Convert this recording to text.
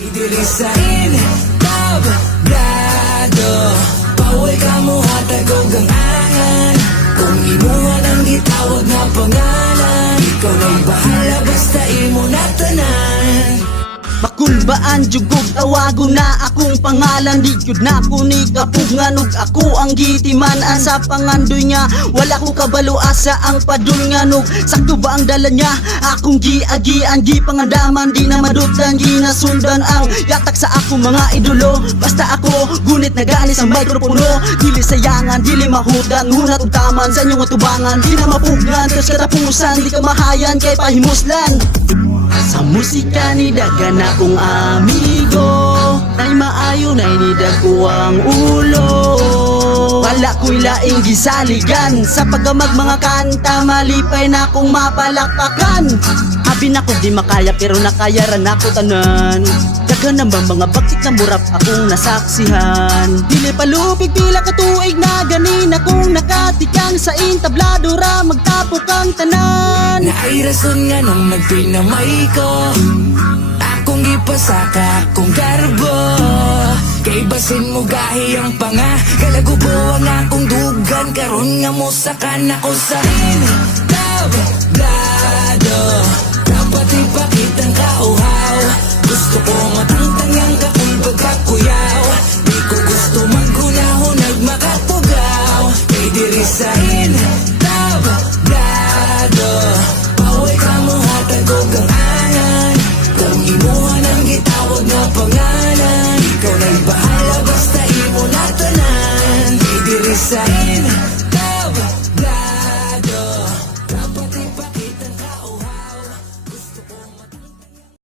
Dili sa entablado, bawal ka mo hatag o gangangan. Kung imuha ng gitawag na pangalan, ikaw na'y bahala basta imo na tanan. Makulbaan jugog tawago na akong pangalan. Di gyud na ko ni kapugnganog ako ang gitiman. Asa pangandoy nga wala ko kabalo asa ang padul nganog. Sakto ba ang dala niya akong giagian gipangandaman. Di na madutan ginasundan ang yatak sa akong mga idolo. Basta ako gunit nagaani sa mikropono. Dili sayangan dili mahudan hunat ug taman sa inyong tubangan. Di na mapugnan tos katapusan di ka mahayan kay pahimuslan. Sa musika ni dagan akong amigo, nay maayo nay ni dagko ang ulo. Wala ko'y laing gisaligan sa paggamag mga kanta, malipay na akong mapalakpakan. Abi na ko di makaya pero nakayaran ako tanan. Dagan naman mga bakit na murap akong nasaksihan. Dili palupig pila ka tuig na ganin akong nakatikang sa entablado ra magtapok ang tanan. Na ay rason nga nung nagpinamay ko, akong gipasaka akong karbo. Kay basin mo gahi ang panga, kalagubo ang akong dugan. Karon nga mo sakan ako sa entablado, dapat ipakitang kauhaw. Gusto ko matangtang ang kapulbag kakuyaw. Di ko gusto maghunahunag makapugaw. Kay diri sa entablado, bawal ka mo hatag o gangangan. Kung imuha ng gitawag na pangalan, ikaw na'y bahala basta imo na tanan. Kay diri sa